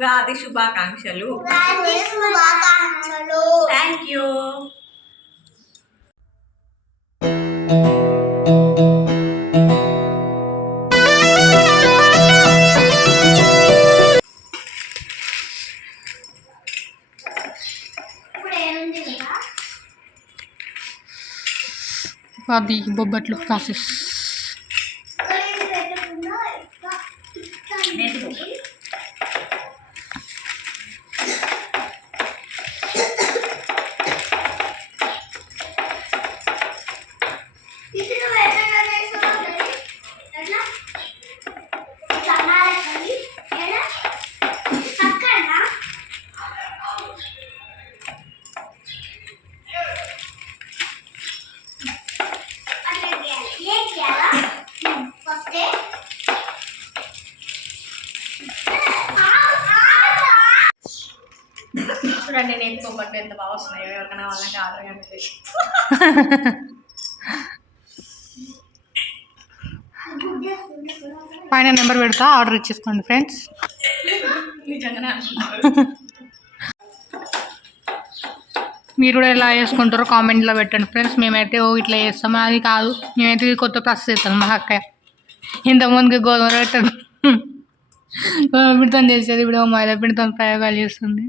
ఉగాది శుభాకాంక్షలు. Thank you. అది బొబ్బట్లు process. చూడండి నేను బొబ్బట్లు ఎంత బాగా వస్తున్నాయో. ఎవరికైనా వాళ్ళకి ఆర్డర్ కానీ పైన నెంబర్ పెడతా, ఆర్డర్ ఇచ్చేసుకోండి ఫ్రెండ్స్. నిజంగానే మీరు కూడా ఎలా చేసుకుంటారో కామెంట్లో పెట్టండి ఫ్రెండ్స్. మేమైతే ఇట్లా చేస్తాము, అది కాదు మేమైతే కొత్త ప్రాసెస్ చేస్తాం. మా అక్కయ్య ఇంతకుముందుకు గోధుమ రొట్టెలు గోధుమ పిండితో చేసేది, ఇప్పుడు మైదా పిండితో ప్రయోగాలు చేస్తుంది.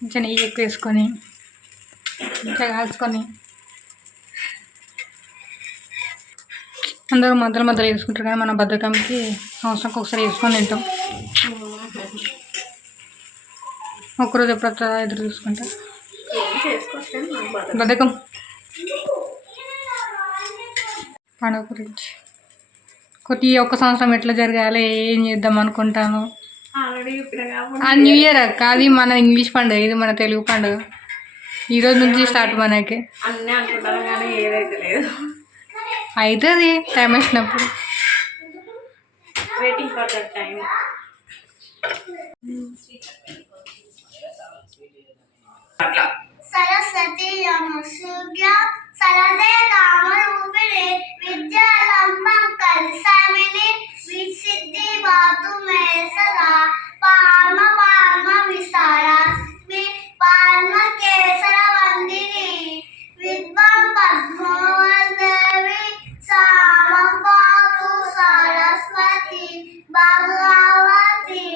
కొంచెం నెయ్యి ఎక్కువ వేసుకొని ఇంకా కాల్చుకొని అందరూ మధ్యలో వేసుకుంటారు, కానీ మన బద్ధకంకి సంవత్సరంకి ఒకసారి వేసుకొని తింటాం. ఒక్కరోజు ఎప్పుడొస్తా ఎదురు చూసుకుంటా. బద్ధకం పండుగ గురించి ఒక్క సంవత్సరం ఎట్లా జరగాలి, ఏం చేద్దాం అనుకుంటాను. న్యూ ఇయర్ అక్క, అది మన ఇంగ్లీష్ పండుగ, ఇది మన తెలుగు పండుగ. ఈరోజు నుంచి స్టార్ట్ మనకి. అన్నీ అనుకుంటాను కానీ ఏదైతే లేదు. అవుతుంది టైం వచ్చినప్పుడు. Waiting for that time. Saraswati నమస్సుభ్య సరదే కామరూపిణి విద్యాలంబం కలిసామిని విసిద్ధి బాతు మేసరా పామ పామ విస్తారాస్మి పాల్మ కేసర వందిని విద్వాం పద్మవర్ధవి సామం పాతు సరస్వతి భగవతి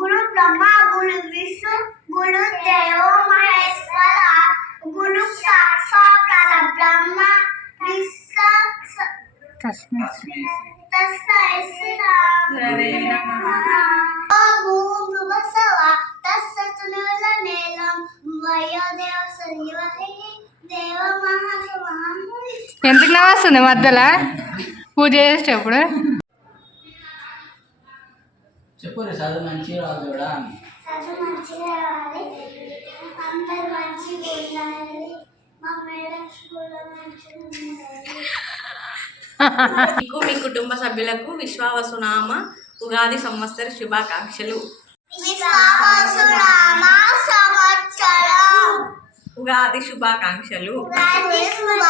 గురు బ్రహ్మ గురు విష్ణు గురు దేవో మహేశ్వర గురు సాక్షాత్ పరబ్రహ్మ తస్మై శ్రీ నమః. ఓం భువస్సవ తస్సతునుల నేలం వయోదేవ సంజీవహి దేవ మహాసమహం. ఎందుకు నవ్వుస్తుంది మధ్యలో పూజ చేసేటప్పుడు? చెప్పు చదువు మంచిగా రాదు కూడా. చదువు మంచిగా రావాలి, అందరు మంచిగా ఉండాలి, మా మేడం స్కూల్లో మంచిగా ఉండాలి. మీకు మీ కుటుంబ సభ్యులకు విశ్వావసునామ ఉగాది సంవత్సర శుభాకాంక్షలు. విశ్వావసునామ సంవత్సరం ఉగాది శుభాకాంక్షలు. ఉగాది శుభాకాంక్షలు.